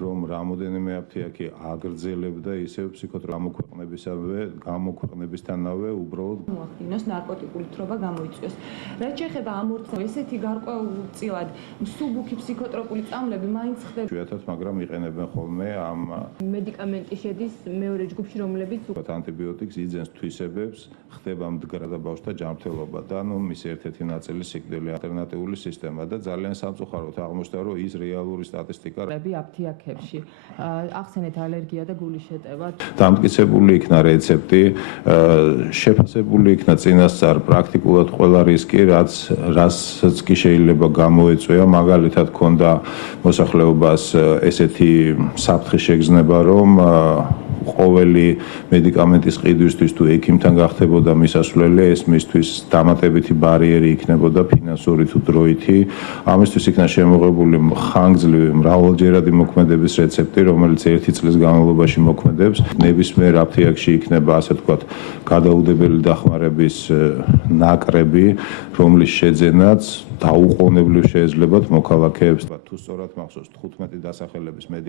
რომ რამოდენიმე აფთიაქი აგრძელებდა ისევ ფსიქოტრამოქვეყნებისავე გამოქვეყნებისთანავე უბრალოდ მოახდინოს ნარკოტიკული თხრობა გამოიწვიოს. რაც შეეხება ამ ორ ესეთი გარკვეულწილად მსუბუქი ფსიქოტროპული წამლები მაინც ხდება იშვიათად, მაგრამ იყენებენ ხოლმე ამ მედიკამენტი შედის მეორე ჯგუფში, რომლებიც ანტიბიოტიკს იძენს თვისებებს, ხდება მდგრად ბავშვთა ჯანმრთელობა და მის ერთ-ერთი ნაწილი სიკვდილი ალტერნატიული სისტემა და ძალიან სამწუხაროდ აღმოჩნდა, რომ ის რეალური სტატისტიკა აფთიაქებში ახსენეთ ალერგია და გულის შეტევა. დამტკიცებული იქნა რეცეპტი, შეფასებული იქნა წინასწარ პრაქტიკულად ყველა რისკი, რასაც კი შეიძლება გამოეწვია, მაგალითად ქონდა მოსახლეობას ესეთი საფრთხე შეგრძნება, რომ ყოველი მედიკამენტის ყიდვისთვის თუ ექიმთან გახდებოდა მისასვლელი, ეს მისთვის დამატებითი ბარიერი იქნებოდა ფინანსური თუ დროითი. ამისთვის იქნა შემოღებული ხანგრძლივი მრავალჯერადი მოქმედების რეცეპტი, რომელიც 1 წლის განმავლობაში მოქმედებს. ნებისმიერ აფთიაქში იქნება, ასე ვთქვათ, გადაუდებელი დახმარების ნაკრები, რომლის შეძენაც დაუყოვნებლივ შეეძლებათ მოქალაქეებს. თუ სწორად მახსოვს 15 დასახელების მედიკამენტი